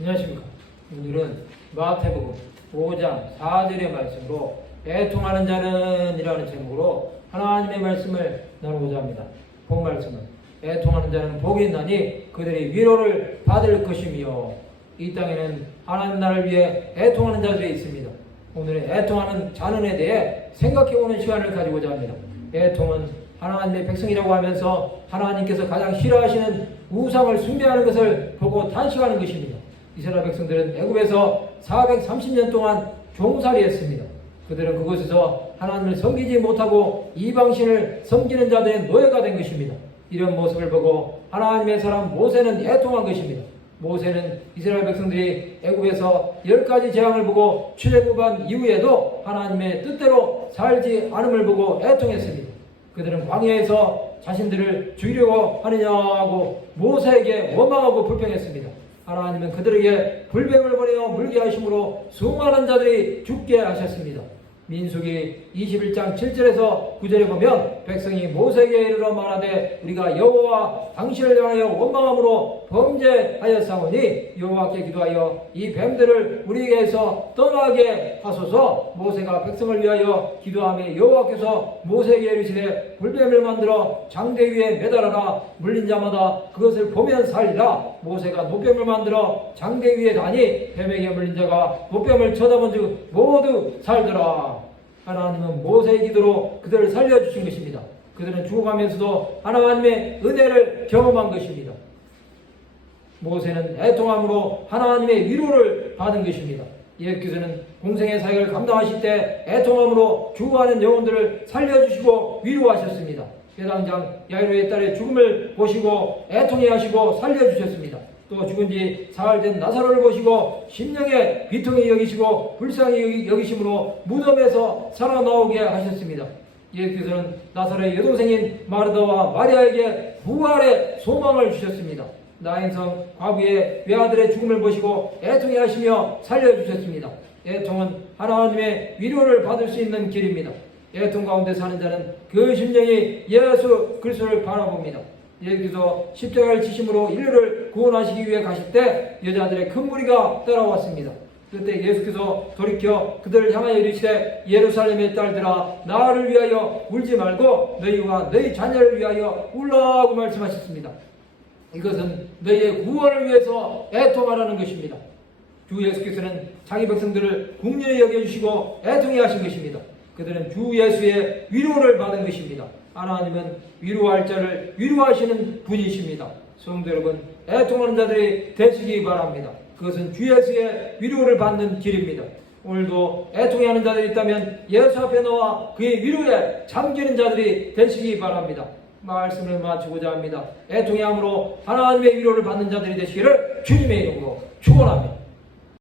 안녕하십니까. 오늘은 마태복음 5장 4절의 말씀으로 애통하는 자는 이라는 제목으로 하나님의 말씀을 나누고자 합니다. 본 말씀은 애통하는 자는 복이 있나니 그들이 위로를 받을 것이며, 이 땅에는 하나님 나라를 위해 애통하는 자들이 있습니다. 오늘은 애통하는 자는에 대해 생각해보는 시간을 가지고자 합니다. 애통은 하나님의 백성이라고 하면서 하나님께서 가장 싫어하시는 우상을 숭배하는 것을 보고 탄식하는 것입니다. 이스라엘 백성들은 애굽에서 430년 동안 종살이했습니다. 그들은 그곳에서 하나님을 섬기지 못하고 이방신을 섬기는 자들의 노예가 된 것입니다. 이런 모습을 보고 하나님의 사람 모세는 애통한 것입니다. 모세는 이스라엘 백성들이 애굽에서 10가지 재앙을 보고 출애굽한 이후에도 하나님의 뜻대로 살지 않음을 보고 애통했습니다. 그들은 광야에서 자신들을 죽이려고 하느냐고 모세에게 원망하고 불평했습니다. 하나님은 그들에게 불뱀을 보내어 물게 하심으로 수많은 자들이 죽게 하셨습니다. 민수기 21장 7절에서 9절에 보면 백성이 모세에게 이르러 말하되 우리가 여호와 당신을 향하여 원망함으로 범죄하였사오니 여호와께 기도하여 이 뱀들을 우리에게서 떠나게 하소서. 모세가 백성을 위하여 기도하며 여호와께서 모세에게 이르시되 불뱀을 만들어 장대 위에 매달아라. 물린 자마다 그것을 보면 살리라. 모세가 노뱀을 만들어 장대 위에 다니 뱀에게 물린 자가 노뱀을 쳐다본 즉 모두 살더라. 하나님은 모세의 기도로 그들을 살려주신 것입니다. 그들은 죽어가면서도 하나님의 은혜를 경험한 것입니다. 모세는 애통함으로 하나님의 위로를 받은 것입니다. 예수께서는 공생의 사역을 감당하실 때 애통함으로 죽어가는 영혼들을 살려주시고 위로하셨습니다. 회당장 야이로의 딸의 죽음을 보시고 애통해 하시고 살려주셨습니다. 또 죽은 지 사흘 된 나사로를 보시고 심령에 비통히 여기시고 불쌍히 여기심으로 무덤에서 살아나오게 하셨습니다. 예수께서는 나사로의 여동생인 마르다와 마리아에게 부활의 소망을 주셨습니다. 나인성 과부의 외아들의 죽음을 보시고 애통해 하시며 살려주셨습니다. 애통은 하나님의 위로를 받을 수 있는 길입니다. 애통 가운데 사는 자는 그 심령이 예수 그리스도를 바라봅니다. 예수께서 십자가를 지심으로 인류를 구원하시기 위해 가실 때 여자들의 큰 무리가 따라왔습니다. 그때 예수께서 돌이켜 그들을 향하여 이르시되 예루살렘의 딸들아 나를 위하여 울지 말고 너희와 너희 자녀를 위하여 울라고 말씀하셨습니다. 이것은 너희의 구원을 위해서 애통하라는 것입니다. 주 예수께서는 자기 백성들을 국률히 여겨주시고 애통해 하신 것입니다. 그들은 주 예수의 위로를 받은 것입니다. 하나님은 위로할 자를 위로하시는 분이십니다. 성도 여러분, 애통하는 자들이 되시기 바랍니다. 그것은 주 예수의 위로를 받는 길입니다. 오늘도 애통해하는 자들이 있다면 예수 앞에 나와 그의 위로에 잠기는 자들이 되시기 바랍니다. 말씀을 마치고자 합니다. 애통해함으로 하나님의 위로를 받는 자들이 되시기를 주님의 이름으로 축원합니다.